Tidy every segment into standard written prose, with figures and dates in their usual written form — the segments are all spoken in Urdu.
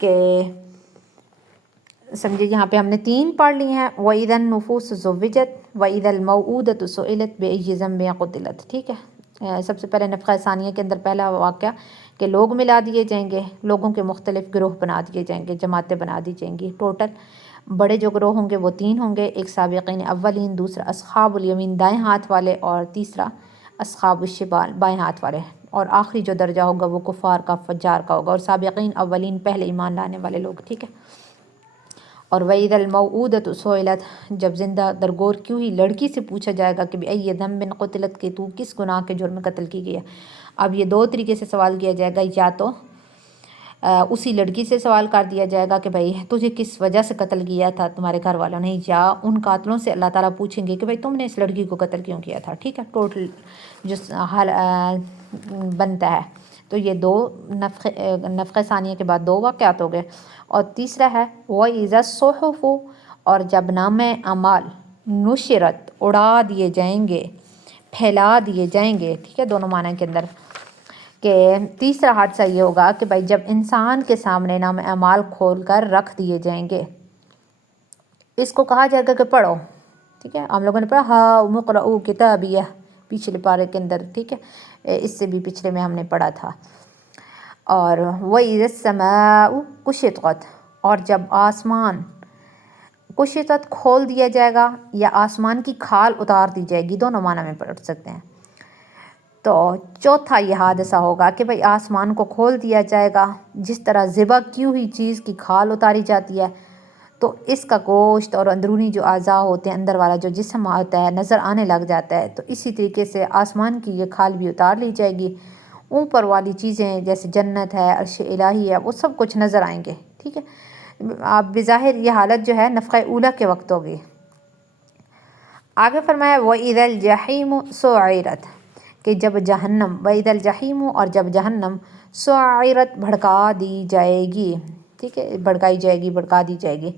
کہ سمجھے یہاں پہ ہم نے 3 پڑھ لی ہیں، وَإِذَا النُّفُوسُ زُوِّجَتْ وَإِذَا الْمَوْءُودَةُ سُئِلَتْ بِأَيِّ ذَنبٍ قُتِلَتْ، ٹھیک ہے۔ سب سے پہلے نفخہ ثانیہ کے اندر پہلا واقعہ کہ لوگ ملا دیے جائیں گے، لوگوں کے مختلف گروہ بنا دیے جائیں گے، جماعتیں بنا دی جائیں گی۔ ٹوٹل بڑے جو گروہ ہوں گے وہ 3 ہوں گے، ایک سابقین اولین، دوسرا اصحاب الیمین دائیں ہاتھ والے، اور تیسرا اصحاب الشمال بائیں ہاتھ والے، اور آخری جو درجہ ہوگا وہ کفار کا، فجار کا ہوگا، اور سابقین اولین پہلے ایمان لانے والے لوگ، ٹھیک ہے۔ اور وَإِذَا الْمَوْءُودَةُ سُئِلَتْ، جب زندہ درگور کیوں ہی لڑکی سے پوچھا جائے گا کہ بِأَيِّ ذَنبٍ قُتِلَتْ، کہ تو کس گناہ کے جرم میں قتل کی گئی ہے۔ اب یہ 2 طریقے سے سوال کیا جائے گا، یا تو اسی لڑکی سے سوال کر دیا جائے گا کہ بھائی تجھے کس وجہ سے قتل کیا تھا تمہارے گھر والوں نے، یا ان قاتلوں سے اللہ تعالیٰ پوچھیں گے کہ بھائی تم نے اس لڑکی کو قتل کیوں کیا تھا، ٹھیک ہے۔ ٹوٹل جو حال بنتا ہے، تو یہ 2 نفخہ ثانیہ کے بعد 2 واقعات ہو گئے۔ اور تیسرا ہے وَإِذَا الصُّحُفُ، اور جب نامہ اعمال نشرت اڑا دیے جائیں گے، پھیلا دیے جائیں گے، ٹھیک ہے، دونوں معنی کے اندر۔ کہ تیسرا حادثہ یہ ہوگا کہ بھائی جب انسان کے سامنے نامہ اعمال کھول کر رکھ دیے جائیں گے، اس کو کہا جائے گا کہ پڑھو، ٹھیک ہے۔ ہم لوگوں نے پڑھا ہاؤم اقرؤوا کتابیہ پچھلے پارے کے اندر، ٹھیک ہے، اس سے بھی پچھلے میں ہم نے پڑھا تھا۔ اور وَإِذَا السَّمَاءُ كُشِطَتْ، اور جب آسمان کشطت کھول دیا جائے گا، یا آسمان کی کھال اتار دی جائے گی، دونوں معنی میں پڑھ سکتے ہیں۔ تو چوتھا یہ حادثہ ہوگا کہ بھئی آسمان کو کھول دیا جائے گا، جس طرح ذبح کی ہوئی چیز کی کھال اتاری جاتی ہے، تو اس کا گوشت اور اندرونی جو اعضاء ہوتے ہیں، اندر والا جو جسم آتا ہے نظر آنے لگ جاتا ہے، تو اسی طریقے سے آسمان کی یہ کھال بھی اتار لی جائے گی۔ اوپر والی چیزیں جیسے جنت ہے، عرش الہی ہے، وہ سب کچھ نظر آئیں گے، ٹھیک ہے۔ اب بظاہر یہ حالت جو ہے نفخہ اولیٰ کے وقت ہوگی۔ آگے فرمایا وَإِذَا الْجَحِيمُ سُعِّرَتْ، کہ جب جہنم، وَإِذَا الْجَحِيمُ، اور جب جہنم سُعِّرَتْ بھڑکا دی جائے گی، ٹھیک ہے، بھڑکائی جائے گی، بھڑکا دی جائے گی۔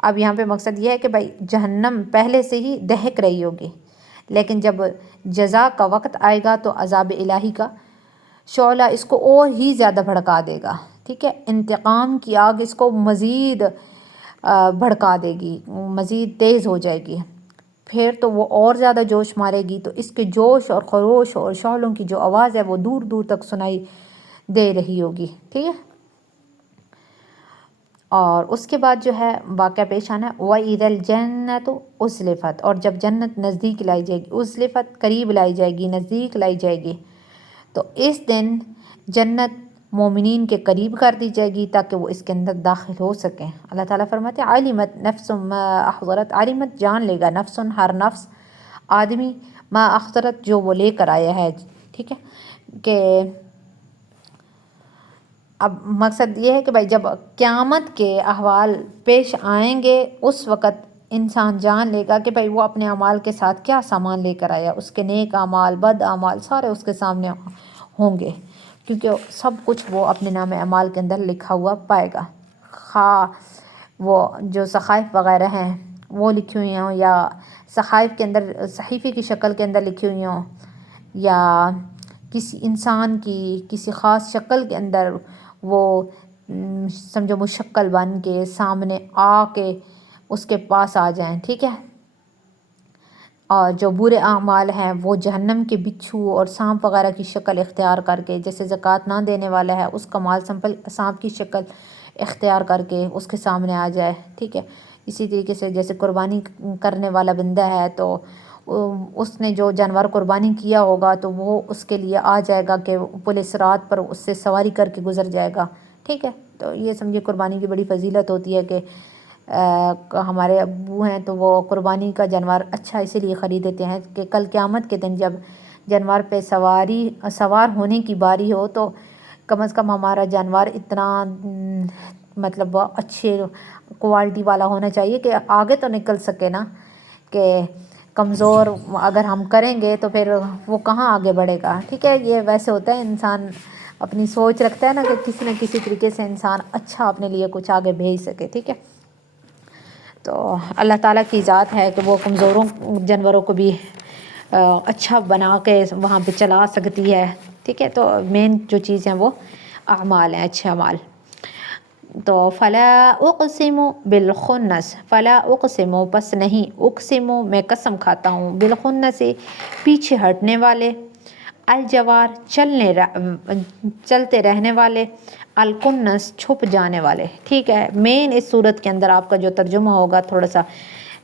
اب یہاں پہ مقصد یہ ہے کہ بھائی جہنم پہلے سے ہی دہک رہی ہوگی، لیکن جب جزا کا وقت آئے گا تو عذاب الہی کا شعلہ اس کو اور ہی زیادہ بھڑکا دے گا، ٹھیک ہے۔ انتقام کی آگ اس کو مزید بھڑکا دے گی، مزید تیز ہو جائے گی، پھر تو وہ اور زیادہ جوش مارے گی، تو اس کے جوش اور خروش اور شعلوں کی جو آواز ہے وہ دور دور تک سنائی دے رہی ہوگی، ٹھیک ہے۔ اور اس کے بعد جو ہے واقعہ پیش آنا ہے وَإِذَا الْجَنَّةُ أُزْلِفَتْ، اور جب جنت نزدیک لائی جائے گی، أُزْلِفَتْ قریب لائی جائے گی، نزدیک لائی جائے گی، تو اس دن جنت مومنین کے قریب کر دی جائے گی تاکہ وہ اس کے اندر داخل ہو سکیں۔ اللہ تعالیٰ فرماتے ہیں عَلِمَتْ نَفْسٌ مَا أَحْضَرَتْ، عَلِمَتْ جان لے گا، نفس ہر نفس، آدمی، ما اخترت جو وہ لے کر آیا ہے، ٹھیک ہے۔ کہ اب مقصد یہ ہے کہ بھائی جب قیامت کے احوال پیش آئیں گے، اس وقت انسان جان لے گا کہ بھائی وہ اپنے اعمال کے ساتھ کیا سامان لے کر آیا، اس کے نیک اعمال، بد اعمال سارے اس کے سامنے ہوں گے، کیونکہ سب کچھ وہ اپنے نام اعمال کے اندر لکھا ہوا پائے گا، خواہ وہ جو صحائف وغیرہ ہیں وہ لکھی ہوئی ہوں، یا صحائف کے اندر صحیفے کی شکل کے اندر لکھی ہوئی ہوں، یا کسی انسان کی کسی خاص شکل کے اندر وہ سمجھو مشکل بن کے سامنے آ کے اس کے پاس آ جائیں، ٹھیک ہے۔ اور جو برے اعمال ہیں وہ جہنم کے بچھو اور سانپ وغیرہ کی شکل اختیار کر کے، جیسے زکوٰۃ نہ دینے والا ہے اس کا مال سانپ کی شکل اختیار کر کے اس کے سامنے آ جائے، ٹھیک ہے۔ اسی طریقے سے جیسے قربانی کرنے والا بندہ ہے تو اس نے جو جانور قربانی کیا ہوگا تو وہ اس کے لیے آ جائے گا کہ پل صراط پر اس سے سواری کر کے گزر جائے گا، ٹھیک ہے۔ تو یہ سمجھے قربانی کی بڑی فضیلت ہوتی ہے کہ ہمارے ابو ہیں تو وہ قربانی کا جانور اچھا اسی لیے خریدتے ہیں کہ کل قیامت کے دن جب جانور پہ سوار ہونے کی باری ہو تو کم از کم ہمارا جانور اتنا مطلب اچھے کوالٹی والا ہونا چاہیے کہ آگے تو نکل سکے نا، کہ کمزور اگر ہم کریں گے تو پھر وہ کہاں آگے بڑھے گا، ٹھیک ہے۔ یہ ویسے ہوتا ہے، انسان اپنی سوچ رکھتا ہے نا کہ کسی نہ کسی طریقے سے انسان اچھا اپنے لیے کچھ آگے بھیج سکے، ٹھیک ہے۔ تو اللہ تعالیٰ کی ذات ہے کہ وہ کمزوروں جانوروں کو بھی اچھا بنا کے وہاں پہ چلا سکتی ہے، ٹھیک ہے۔ تو مین جو چیز ہیں وہ اعمال ہیں، اچھے اعمال۔ تو فلا اقسم بالخنس، فلا اقسم پس نہیں، اقسم میں قسم کھاتا ہوں، بالخنس پیچھے ہٹنے والے، الجوار چلتے رہنے والے، الکنس چھپ جانے والے. ٹھیک ہے، مین اس صورت کے اندر آپ کا جو ترجمہ ہوگا تھوڑا سا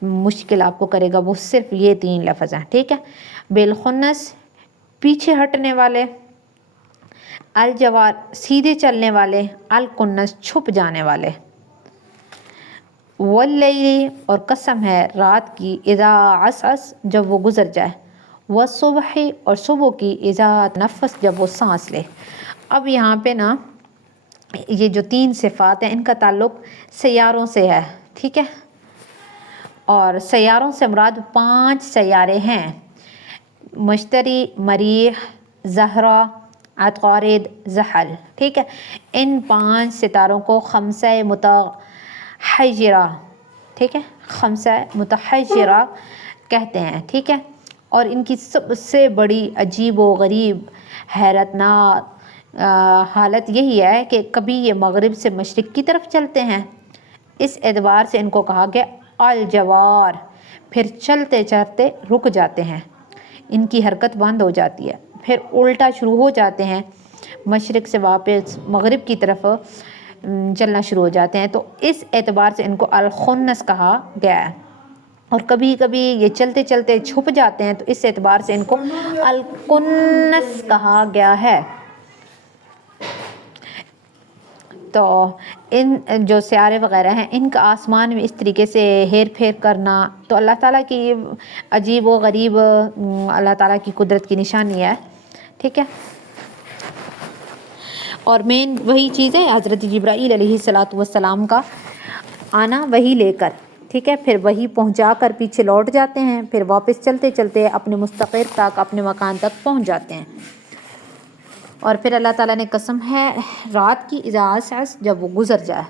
مشکل آپ کو کرے گا، وہ صرف یہ 3 لفظ ہیں. ٹھیک ہے، بالخنس پیچھے ہٹنے والے، الجوار سیدھے چلنے والے، الکنس چھپ جانے والے. واللیل اور قسم ہے رات کی، اذا عسعس جب وہ گزر جائے، والصبح اور صبح کی، اذا تنفس جب وہ سانس لے. اب یہاں پہ نا یہ جو 3 صفات ہیں ان کا تعلق سیاروں سے ہے. ٹھیک ہے، اور سیاروں سے مراد 5 سیارے ہیں، مشتری، مریخ، زہرہ، عطارد، زحل. ٹھیک ہے، ان 5 ستاروں کو خمسہ متحجرہ، ٹھیک ہے، خمسہ متحجرہ کہتے ہیں. ٹھیک ہے، اور ان کی سب سے بڑی عجیب و غریب حیرت ناک حالت یہی ہے کہ کبھی یہ مغرب سے مشرق کی طرف چلتے ہیں، اس اعتبار سے ان کو کہا گیا الجوار، پھر چلتے چلتے رک جاتے ہیں، ان کی حرکت بند ہو جاتی ہے، پھر الٹا شروع ہو جاتے ہیں، مشرق سے واپس مغرب کی طرف چلنا شروع ہو جاتے ہیں. تو اس اعتبار سے ان کو الخنس کہا گیا ہے. اور کبھی کبھی یہ چلتے چلتے چھپ جاتے ہیں، تو اس اعتبار سے ان کو الکنس کہا گیا ہے. تو ان جو سیارے وغیرہ ہیں ان کا آسمان میں اس طریقے سے ہیر پھیر کرنا تو اللہ تعالیٰ کی عجیب و غریب اللہ تعالیٰ کی قدرت کی نشانی ہے. ٹھیک ہے، اور مین وہی چیز ہے حضرت جبرائیل علیہ السلام کا آنا وہی لے کر. ٹھیک ہے، پھر وہی پہنچا کر پیچھے لوٹ جاتے ہیں، پھر واپس چلتے چلتے اپنے مستقر تک، اپنے مکان تک پہنچ جاتے ہیں. اور پھر اللہ تعالیٰ نے قسم ہے رات کی، اذا عسعس جب وہ گزر جائے،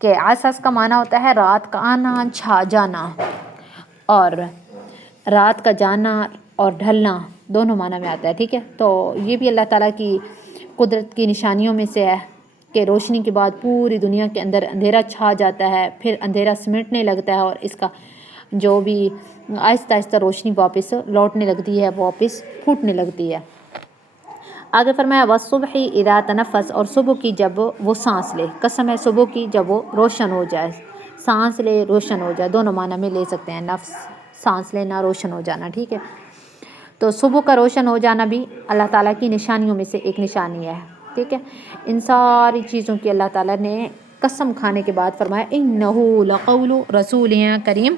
کہ عسعس کا معنی ہوتا ہے رات کا آنا، چھا جانا، اور رات کا جانا اور ڈھلنا دونوں معنی میں آتا ہے. ٹھیک ہے، تو یہ بھی اللہ تعالیٰ کی قدرت کی نشانیوں میں سے ہے کہ روشنی کے بعد پوری دنیا کے اندر اندھیرا چھا جاتا ہے، پھر اندھیرا سمٹنے لگتا ہے، اور اس کا جو بھی آہستہ آہستہ روشنی واپس لوٹنے لگتی ہے، واپس پھوٹنے لگتی ہے. آگے فرمایا والصبح اذا تنفس، اور صبح کی جب وہ سانس لے. قسم ہے صبح کی جب وہ روشن ہو جائے، سانس لے روشن ہو جائے، دونوں معنی میں لے سکتے ہیں، نفس سانس لینا، روشن ہو جانا. ٹھیک ہے، تو صبح کا روشن ہو جانا بھی اللہ تعالیٰ کی نشانیوں میں سے ایک نشانی ہے. ٹھیک ہے، ان ساری چیزوں کی اللہ تعالیٰ نے قسم کھانے کے بعد فرمایا انہ لقول رسول کریم،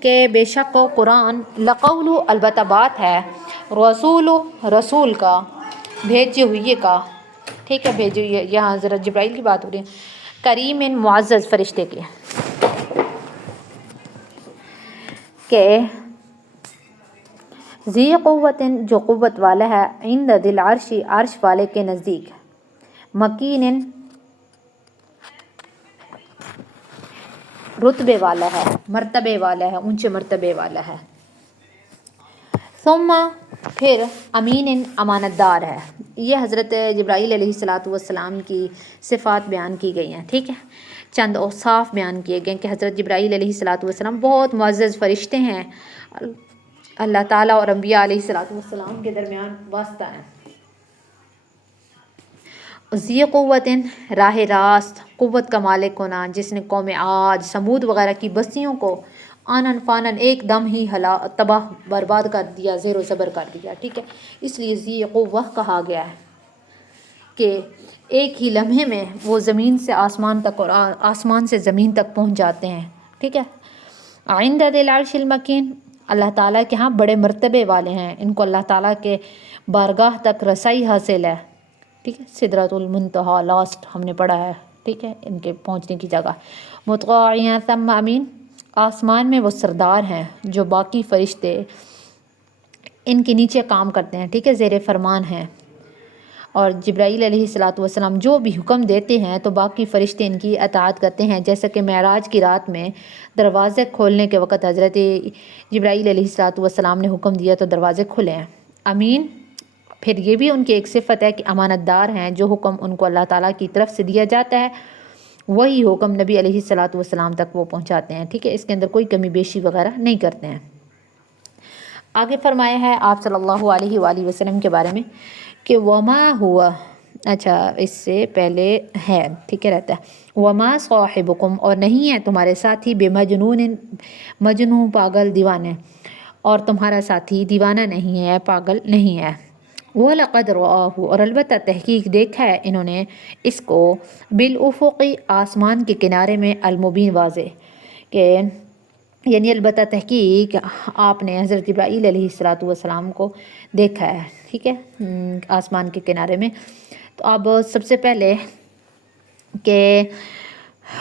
کہ بے شک قرآن لقول البتہ بات ہے، رسول رسول کا، بھیجے ہوئے کا. ٹھیک ہے، بھیجے ہوئے، یہاں حضرت جبرائیل کی بات ہو رہی ہے، کریم معزز فرشتے کی، کہ ذی قوت جو قوت والا ہے، عند ذی العرش عرش والے کے نزدیک، مکین رتبے والا ہے، مرتبے والا ہے، اونچے مرتبے والا ہے. ثم پھر امین امانت دار ہے. یہ حضرت جبرائیل علیہ السلام کی صفات بیان کی گئی ہیں. ٹھیک ہے، چند اوصاف بیان کیے گئے کہ حضرت جبرائیل علیہ السلام بہت معزز فرشتے ہیں، اللہ تعالیٰ اور انبیاء علیہ السلام کے درمیان واسطہ ہیں. ذی قوت راہ راست، قوت کا مالک ہونا، جس نے قوم عاد، سمود وغیرہ کی بستیوں کو آنن فانن ایک دم ہی تباہ برباد کر دیا، زیر و زبر کر دیا. ٹھیک ہے، اس لیے ذی قوت کہا گیا ہے کہ ایک ہی لمحے میں وہ زمین سے آسمان تک اور آسمان سے زمین تک پہنچ جاتے ہیں. ٹھیک ہے، عند ذی العرش المکین، اللہ تعالیٰ کے ہاں بڑے مرتبے والے ہیں، ان کو اللہ تعالیٰ کے بارگاہ تک رسائی حاصل ہے. ٹھیک ہے، سدرۃ المنتہا لاسٹ ہم نے پڑھا ہے. ٹھیک ہے، ان کے پہنچنے کی جگہ. مطاع ثم امین، آسمان میں وہ سردار ہیں جو باقی فرشتے ان کے نیچے کام کرتے ہیں. ٹھیک ہے، زیر فرمان ہیں، اور جبرائیل علیہ السلام جو بھی حکم دیتے ہیں تو باقی فرشتے ان کی اطاعت کرتے ہیں. جیسا کہ معراج کی رات میں دروازے کھولنے کے وقت حضرت جبرائیل علیہ السلام نے حکم دیا تو دروازے کھلے ہیں. امین پھر یہ بھی ان کی ایک صفت ہے کہ امانت دار ہیں، جو حکم ان کو اللہ تعالیٰ کی طرف سے دیا جاتا ہے وہی حکم نبی علیہ الصلاۃ والسلام تک وہ پہنچاتے ہیں، ٹھیک ہے، اس کے اندر کوئی کمی بیشی وغیرہ نہیں کرتے ہیں۔ آگے فرمایا ہے آپ صلی اللہ علیہ وآلہ وسلم کے بارے میں کہ وما ہوا، اچھا اس سے پہلے ہے، ٹھیک ہے رہتا ہے، وما صاحبکم، اور نہیں ہے تمہارے ساتھی بے مجنون، مجنون پاگل دیوانے، اور تمہارا ساتھی دیوانہ نہیں ہے، پاگل نہیں ہے۔ وَلَقَدْ رَآهُ، اور البتہ تحقیق دیکھا ہے انہوں نے اس کو، بالافق، آسمان کے کنارے میں، المبین، واضح، کہ یعنی البتہ تحقیق آپ نے حضرت جبرائیل علیہ الصلاۃ والسلام کو دیکھا ہے، ٹھیک ہے، آسمان کے کنارے میں۔ تو اب سب سے پہلے کہ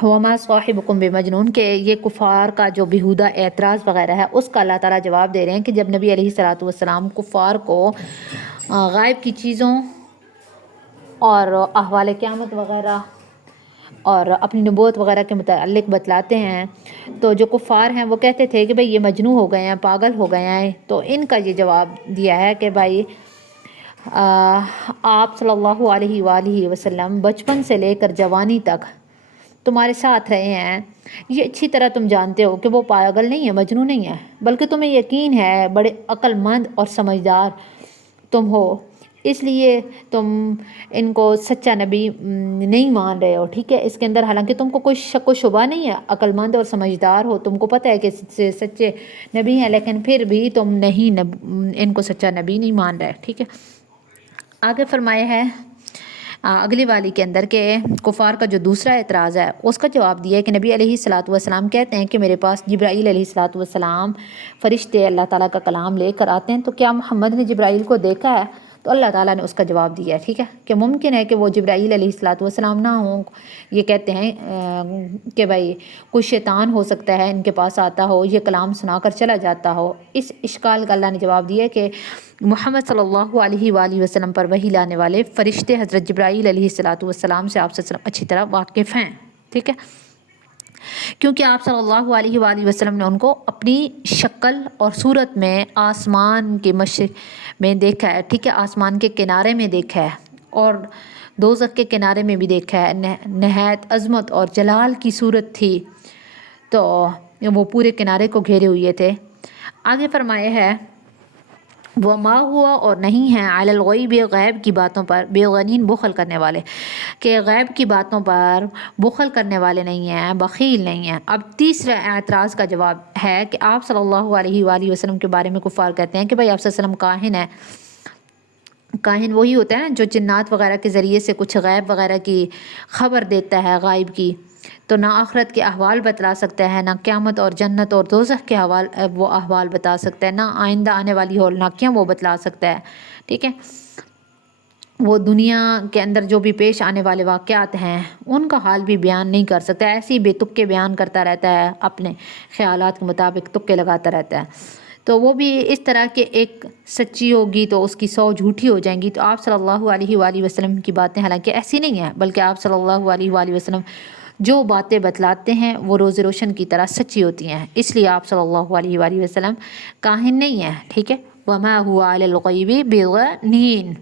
وما صاحبکم بمجنون، کہ یہ کفار کا جو بیہودہ اعتراض وغیرہ ہے اس کا اللہ تعالیٰ جواب دے رہے ہیں کہ جب نبی علیہ الصلاۃ والسلام کفار کو غائب کی چیزوں اور احوال قیامت وغیرہ اور اپنی نبوت وغیرہ کے متعلق بتلاتے ہیں، تو جو کفار ہیں وہ کہتے تھے کہ بھئی یہ مجنون ہو گئے ہیں، پاگل ہو گئے ہیں۔ تو ان کا یہ جواب دیا ہے کہ بھائی آپ صلی اللہ علیہ وآلہ وسلم بچپن سے لے کر جوانی تک تمہارے ساتھ رہے ہیں، یہ اچھی طرح تم جانتے ہو کہ وہ پاگل نہیں ہے، مجنون نہیں ہے، بلکہ تمہیں یقین ہے بڑے عقل مند اور سمجھدار تم ہو، اس لیے تم ان کو سچا نبی نہیں مان رہے ہو، ٹھیک ہے۔ اس کے اندر حالانکہ تم کو کوئی شک و شبہ نہیں ہے، عقل مند اور سمجھدار ہو، تم کو پتہ ہے کہ سچے نبی ہیں، لیکن پھر بھی تم نہیں ان کو سچا نبی نہیں مان رہے، ٹھیک ہے۔ آگے فرمایا ہے اگلی والی کے اندر کہ کفار کا جو دوسرا اعتراض ہے اس کا جواب دیا ہے کہ نبی علیہ الصلاۃ والسلام کہتے ہیں کہ میرے پاس جبرائیل علیہ الصلاۃ والسلام فرشتے اللہ تعالیٰ کا کلام لے کر آتے ہیں، تو کیا محمد نے جبرائیل کو دیکھا ہے؟ تو اللہ تعالیٰ نے اس کا جواب دیا ہے، ٹھیک ہے، کہ ممکن ہے کہ وہ جبرائیل علیہ الصلاۃ والسلام نہ ہوں، یہ کہتے ہیں کہ بھائی کوئی شیطان ہو سکتا ہے ان کے پاس آتا ہو، یہ کلام سنا کر چلا جاتا ہو۔ اس اشکال کا اللہ نے جواب دیا ہے کہ محمد صلی اللہ علیہ وآلہ وسلم پر وحی لانے والے فرشتے حضرت جبرائیل علیہ الصلاۃ والسلام سے آپ سے اچھی طرح واقف ہیں، ٹھیک ہے، کیونکہ آپ صلی اللہ علیہ وآلہ وسلم نے ان کو اپنی شکل اور صورت میں آسمان کے مشرق میں دیکھا ہے، ٹھیک ہے، آسمان کے کنارے میں دیکھا ہے، اور دوزخ کے کنارے میں بھی دیکھا ہے، نہایت عظمت اور جلال کی صورت تھی، تو وہ پورے کنارے کو گھیرے ہوئے تھے۔ آگے فرمایا ہے وما ہوا، اور نہیں ہے، علی الغیب، غیب کی باتوں پر، بے غنین، بخل کرنے والے، کہ غیب کی باتوں پر بخل کرنے والے نہیں ہیں، بخیل نہیں ہیں۔ اب تیسرا اعتراض کا جواب ہے کہ آپ صلی اللہ علیہ وآلہ وسلم کے بارے میں کفار کہتے ہیں کہ بھائی آپ صلی اللہ علیہ وسلم کاہن ہے۔ کاہن وہی ہوتا ہے نا جو جنات وغیرہ کے ذریعے سے کچھ غیب وغیرہ کی خبر دیتا ہے، غائب کی، تو نہ آخرت کے احوال بتلا سکتا ہے، نہ قیامت اور جنت اور دوزخ کے وہ احوال بتا سکتا ہے، نہ آئندہ آنے والی ہولناکیاں وہ بتلا سکتا ہے، ٹھیک ہے۔ وہ دنیا کے اندر جو بھی پیش آنے والے واقعات ہیں ان کا حال بھی بیان نہیں کر سکتا، ایسی بے تکے بیان کرتا رہتا ہے، اپنے خیالات کے مطابق تکے لگاتا رہتا ہے، تو وہ بھی اس طرح کے ایک سچی ہوگی تو اس کی 100 جھوٹی ہو جائیں گی۔ تو آپ صلی اللہ علیہ وآلہ وسلم کی باتیں حالانکہ ایسی نہیں ہیں، بلکہ آپ صلی اللہ علیہ وآلہ وسلم جو باتیں بتلاتے ہیں وہ روز روشن کی طرح سچی ہوتی ہیں، اس لیے آپ صلی اللہ علیہ وآلہ وسلم کاہن نہیں ہیں، ٹھیک ہے۔ وما ہوا علی الغیب بضنین۔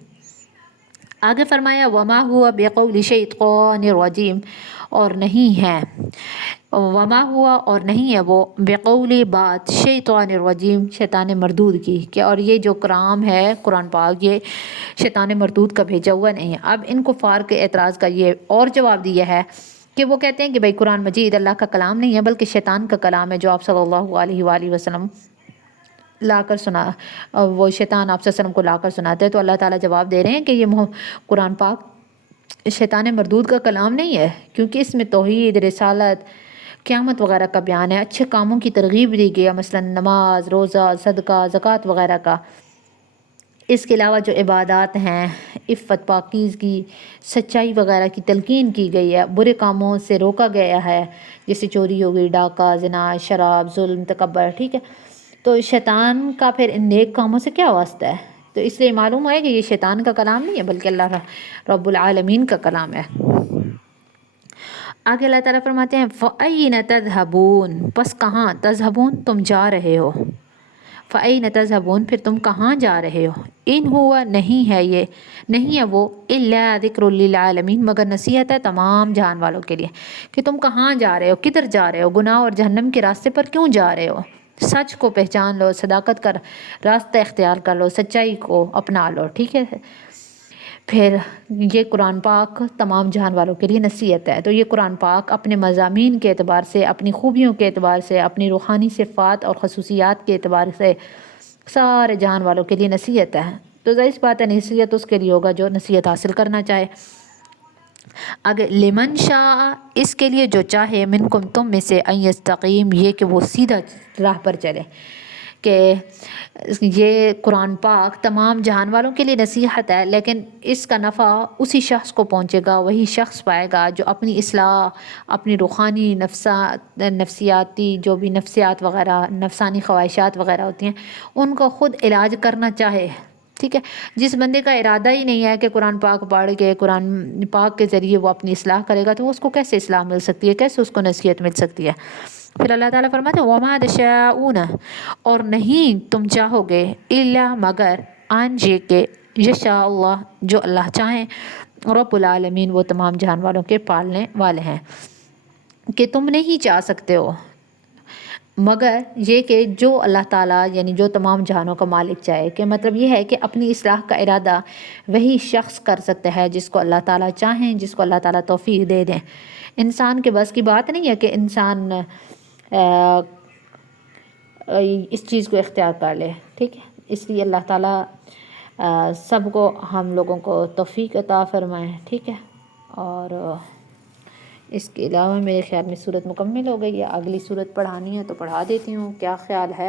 آگے فرمایا وما ہوا بقول شیطان الرجیم، اور نہیں ہے، وما ہوا، اور نہیں ہے وہ، بقول بات، شیطان الرجیم، شیطان مردود کی، کہ اور یہ جو کلام ہے قرآن پاک یہ شیطان مردود کا بھیجا ہوا نہیں ہے۔ اب ان کفار کے اعتراض کا یہ اور جواب دیا ہے کہ وہ کہتے ہیں کہ بھائی قرآن مجید اللہ کا کلام نہیں ہے بلکہ شیطان کا کلام ہے جو آپ صلی اللہ علیہ وآلہ وسلم لا کر سنا، وہ شیطان آپ صلی اللہ علیہ وسلم کو لا کر سناتے ہیں۔ تو اللہ تعالیٰ جواب دے رہے ہیں کہ یہ قرآن پاک شیطان مردود کا کلام نہیں ہے، کیونکہ اس میں توحید، رسالت، قیامت وغیرہ کا بیان ہے، اچھے کاموں کی ترغیب دی گئی ہے، مثلا نماز، روزہ، صدقہ، زکوٰۃ وغیرہ کا۔ اس کے علاوہ جو عبادات ہیں، عفت، پاکیزگی، سچائی وغیرہ کی تلقین کی گئی ہے، برے کاموں سے روکا گیا ہے، جیسے چوری ہو گئی، ڈاکہ، زنا، شراب، ظلم، تکبر، ٹھیک ہے۔ تو شیطان کا پھر ان نیک کاموں سے کیا واسطہ ہے؟ تو اس لیے معلوم ہے کہ یہ شیطان کا کلام نہیں ہے بلکہ اللہ رب العالمین کا کلام ہے۔ آگے اللہ تعالیٰ فرماتے ہیں فَأَيْنَ تَذْهَبُونَ، پس کہاں، تذہبون، تم جا رہے ہو، فَأَيْنَ تَذْهَبُونَ پھر تم کہاں جا رہے ہو؟ ان ہوا نہیں ہے یہ، نہیں ہے وہ، الا ذکر للعالمین مگر نصیحت ہے تمام جہان والوں کے لیے. کہ تم کہاں جا رہے ہو، کدھر جا رہے ہو، گناہ اور جہنم کے راستے پر کیوں جا رہے ہو؟ سچ کو پہچان لو، صداقت کا راستہ اختیار کر لو، سچائی کو اپنا لو. ٹھیک ہے. پھر یہ قرآن پاک تمام جہان والوں کے لیے نصیحت ہے. تو یہ قرآن پاک اپنے مضامین کے اعتبار سے، اپنی خوبیوں کے اعتبار سے، اپنی روحانی صفات اور خصوصیات کے اعتبار سے سارے جہان والوں کے لیے نصیحت ہے. تو ظاہر سی بات ہے نصیحت اس کے لیے ہوگا جو نصیحت حاصل کرنا چاہے. اگر لمن شاء اس کے لیے جو چاہے، منکم تم میں سے، ان یستقیم یہ کہ وہ سیدھا راہ پر چلے. کہ یہ قرآن پاک تمام جہان والوں کے لیے نصیحت ہے، لیکن اس کا نفع اسی شخص کو پہنچے گا، وہی شخص پائے گا جو اپنی اصلاح، اپنی روحانی نفسیاتی جو بھی نفسیات وغیرہ، نفسانی خواہشات وغیرہ ہوتی ہیں ان کو خود علاج کرنا چاہے. ٹھیک ہے. جس بندے کا ارادہ ہی نہیں ہے کہ قرآن پاک پڑھ کے، قرآن پاک کے ذریعے وہ اپنی اصلاح کرے گا، تو اس کو کیسے اصلاح مل سکتی ہے، کیسے اس کو نصیحت مل سکتی ہے؟ پھر اللہ تعالیٰ فرماتے ہیں وَمَا تَشَاءُونَ اور نہیں تم چاہو گے، إِلَّا مگر ان یہ کہ یشاء اللہ جو اللہ چاہیں، رب العالمین وہ تمام جہان والوں کے پالنے والے ہیں. کہ تم نہیں چاہ سکتے ہو مگر یہ کہ جو اللہ تعالیٰ یعنی جو تمام جہانوں کا مالک چاہے. کہ مطلب یہ ہے کہ اپنی اصلاح کا ارادہ وہی شخص کر سکتا ہے جس کو اللہ تعالیٰ چاہیں، جس کو اللہ تعالیٰ توفیق دے دیں. انسان کے بس کی بات نہیں ہے کہ انسان اس چیز کو اختیار کر لے. ٹھیک ہے. اس لیے اللہ تعالیٰ سب کو، ہم لوگوں کو توفیق عطا فرمائے. ٹھیک ہے. اور اس کے علاوہ میرے خیال میں صورت مکمل ہو گئی ہے. اگلی صورت پڑھانی ہے تو پڑھا دیتی ہوں. کیا خیال ہے؟